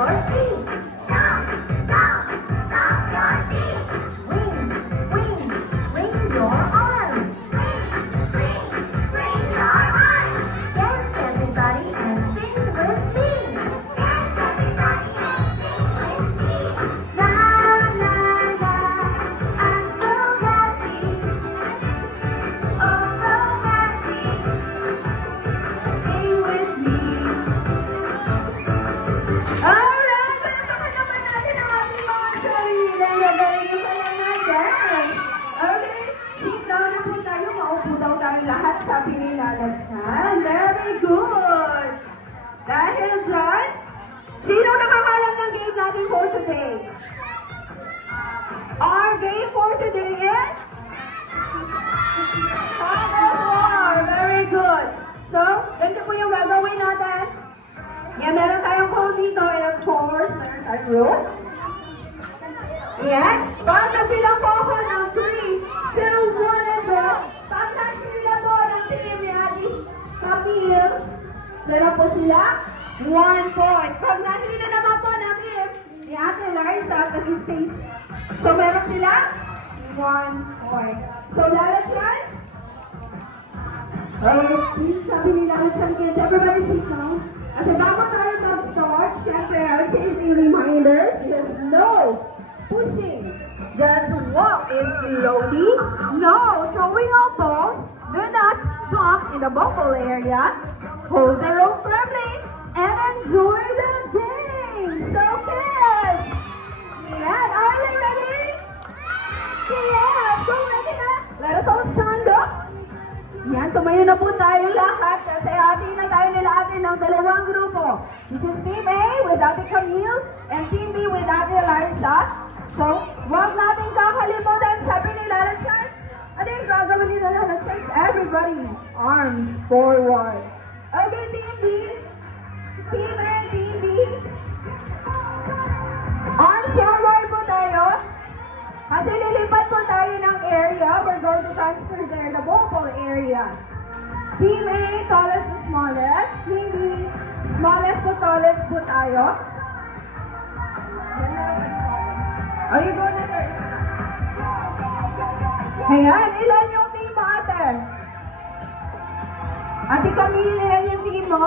Your you're doing is? Tug of war. Very good. So, ganito po yung gagawin natin. Yan, meron tayong code dito. Air force. Meron tayong rope. Yan. Basta sila po ako ng 3, 2, 1, and go. Basta sila po ng team Yadi. Kapil. Meron po sila 1 point. Pag nandito naman po ng team ni Ate Liza at nag-stage. So, meron sila 1 point. So, lalasyan. Please, sabi ni lalasyan kids. Everybody sit down. Kasi bago tayo mag-start, siyempre, our safety reminders is no pushing. Just walk in slowly. No throwing of balls. Do not jump in the bubble area. Hold the rope firmly and enjoy the game. So, kids. Yeah, are we ready? Yeah, so ready na. Let us all stand up. Yan, tumayo na po tayo lahat kasi atin na tayo nila atin ng dalawang grupo. This is Team A with Ate Camille and Team B with Ate Liza. So, huwag natin kakalimutan, sabi ni Lalashan. Ano yung gagawin nila Lalashan? Everybody, arms forward. Okay, Team B. Team A, Team B. Arms forward po tayo. Kasi lilipat po tayo ng area. We're going to transfer there the ball area. Team A, tallest to smallest. Team B, smallest to tallest po tayo. Are you going to start? Ayan, ilan yung team mo, ate? Ate Camille, ilan yung team mo?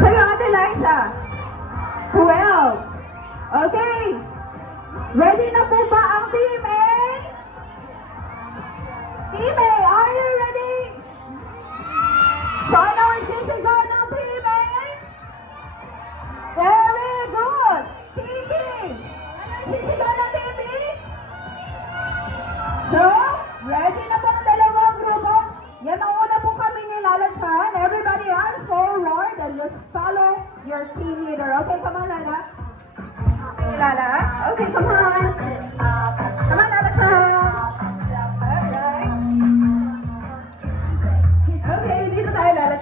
Sa'yo, Ate Liza. 12. Okay. Ready na po ba ang Team A? Team A, are you ready? So, ano ang sisigaw ng Team A? Very good. Team B. Ano ang sisigaw ng Team B? So, ready na po ang dalawang grupo. Yan ang una po kami nilalagpan. Everybody arms forward and just follow your team leader. Okay, come on, Lala. Okay, Lala. Okay, come on. Come on, Lala. Alright. Okay, dito tayo, Lala.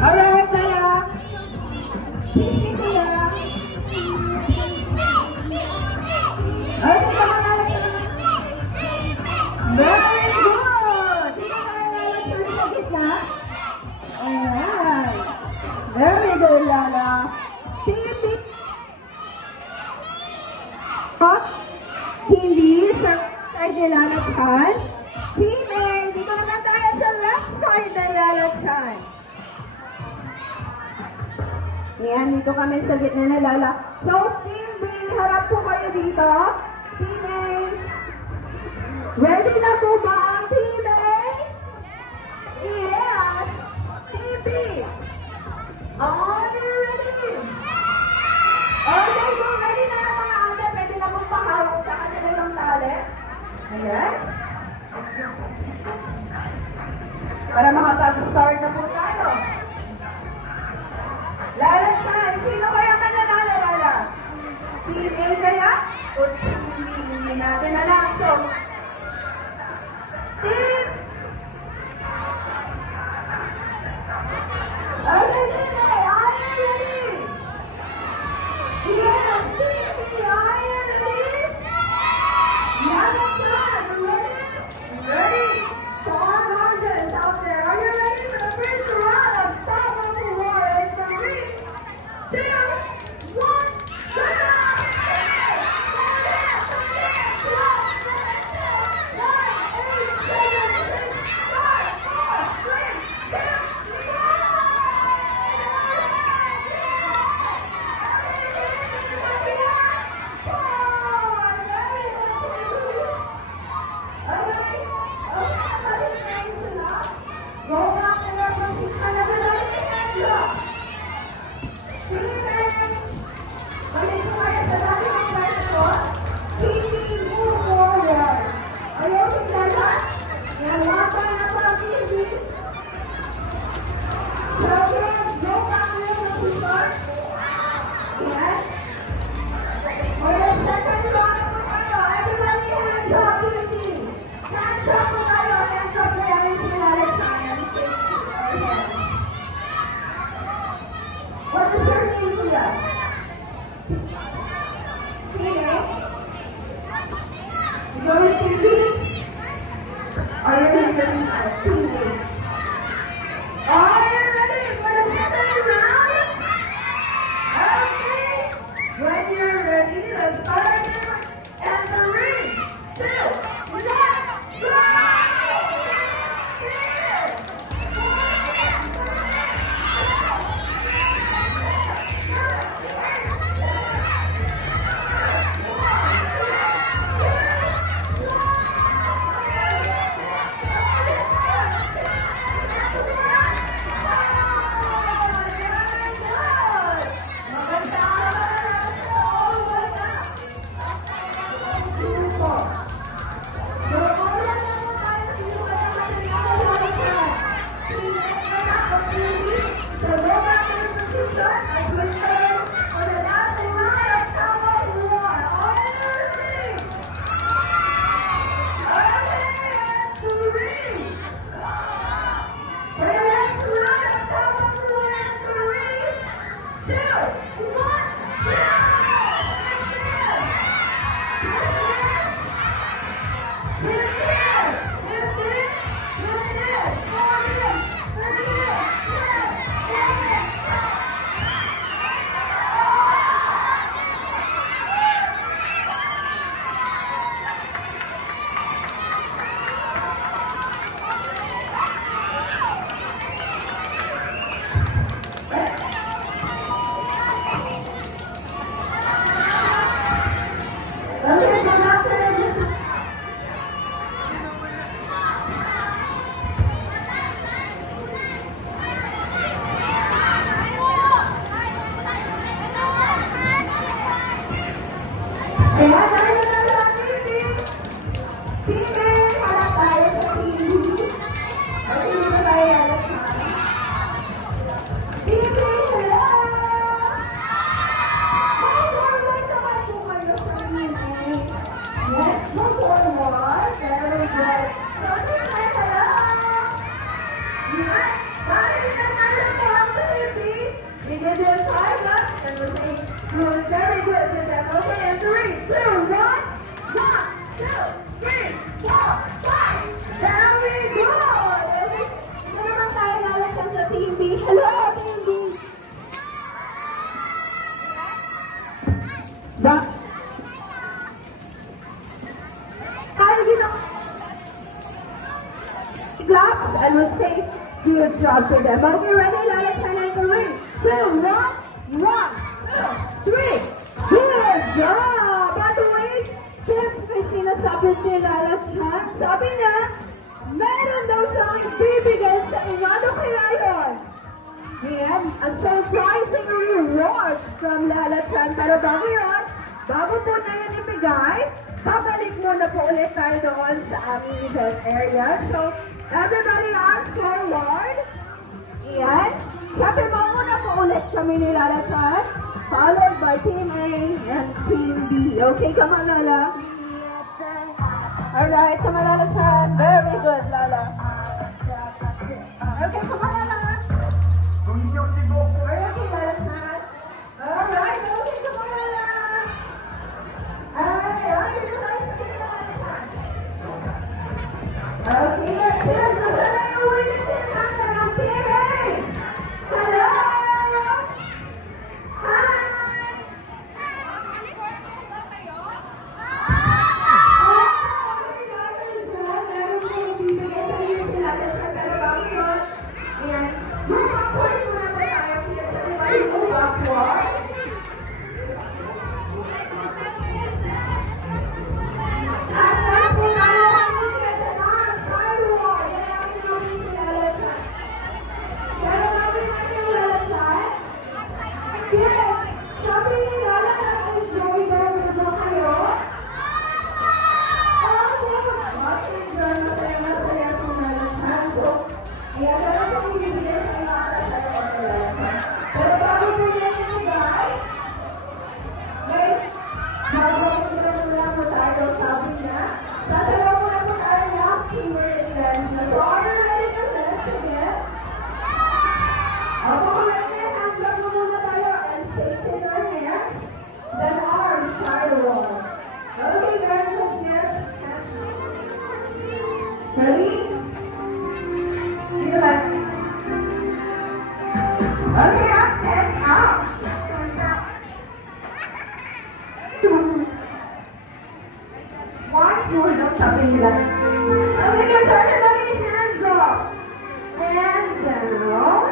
Alright, Lala. Okay, come on, Lala. Very good. Dito tayo, Lala, sa gitna. Alright. Very good, Lala. Team hindi sa side ni Lalashan. Team A, dito naman tayo sa left side ni Lalashan. Yan, dito kami sa gitna na Lala. So, Team B, harap po kayo dito. Team A, ready na po ba ang Team A? Yes! Team B, are you ready? Okay, so ready na ang mga ate. Pwede na pong pahawak sa kanilang tali. Ayan. Para makapag-start na po tayo. Lala saan? Sino kaya mananalo, Lala? Team A kaya? O Team B? Hindi natin alam. So, Team! Okay, Team A, are you ready? Yes, Team B, are you ready? Lala saan? Ready? Ready? So, our audience out there, are you ready for the first round of Tug of War? It's 3, 2, 1, go! Sophia. Going to lead. Are you ready for this? Are you ready for the second round? Okay. When you're ready, let's start. And 3, 2, 1, go! Very good with that. Okay, and 3, 2, 1, 2, 3, 4, 5. There we go. Ito naman tayo lalagyan sa Team B. Hello, Team B. Kaya ginawa. Claps and we'll say good job to them. Okay, ready? Lalagyan na ito rin. 2, 1, 1, 2, 3. Good job! By the way, siyempre sinasabi si Lala Chan, sabi niya, meron daw siyang bibigay sa inyo. Ano kaya yun? Yan, a surprising reward from Lala Chan. Pero bago po na yan ibigay, babalik muna po ulit tayo doon sa aming event area. So, everybody ask forward. Yan. Sabi mo muna po ulit kami ni Lala Chan, followed by Team A and Team B. Okay, come on, Lala. Alright, come on, Lala Chan. Very good, Lala. Okay, come on, Lala. Okay, Lala Chan. Alright, okay, come on, Lala. Okay, here's the winning team. Team A. Hello. Okay, up and up. One more, no stopping left. Okay, your turn, everybody, hands up. And down.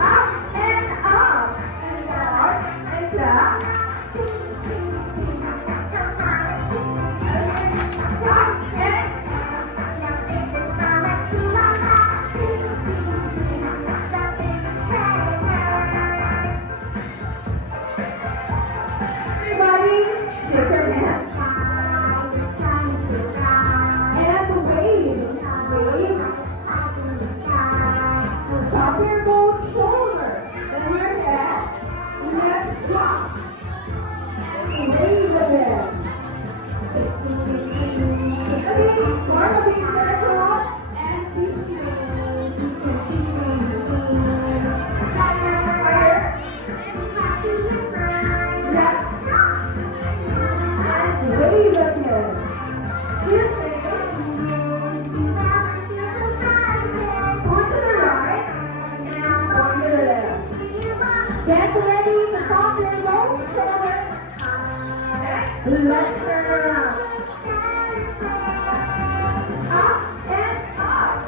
Up and up. And down. And down. Get ready to pop your both shoulders. Let's turn around. Up and up.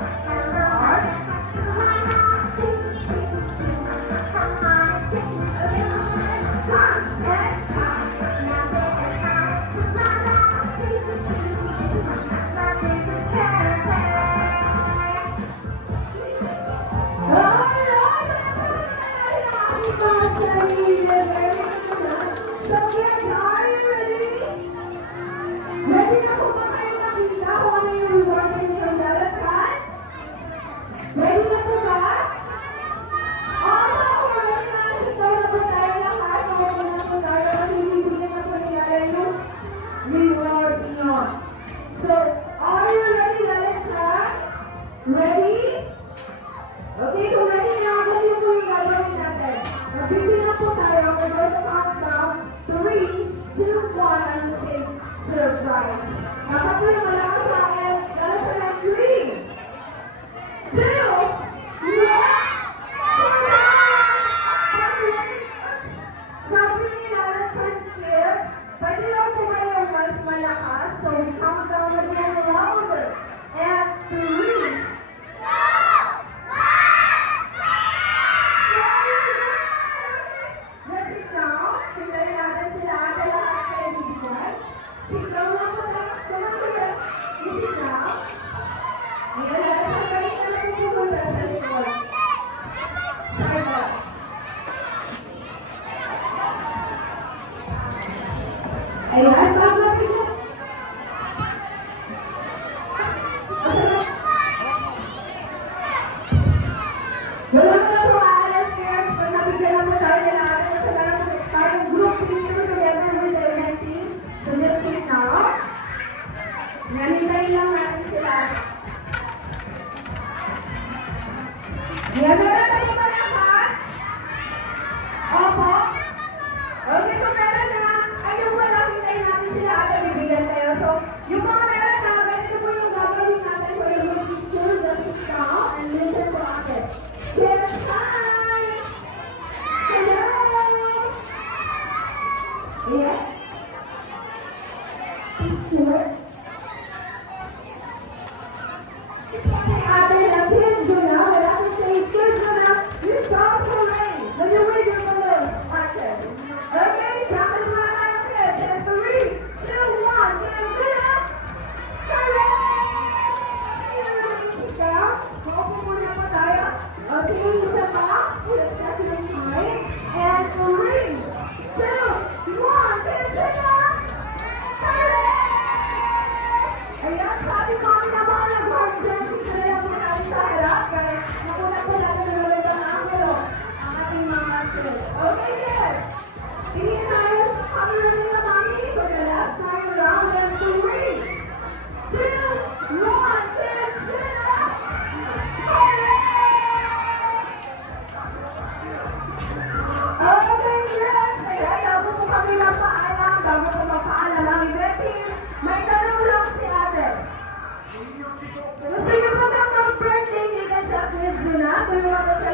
Gusto nyo ba ng birthday ni Ganda Quiz na?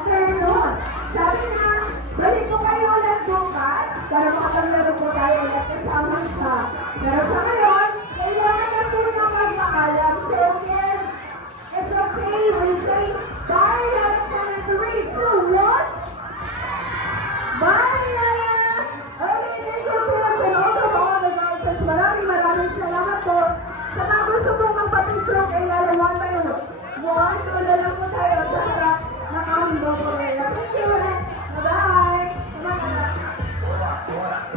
After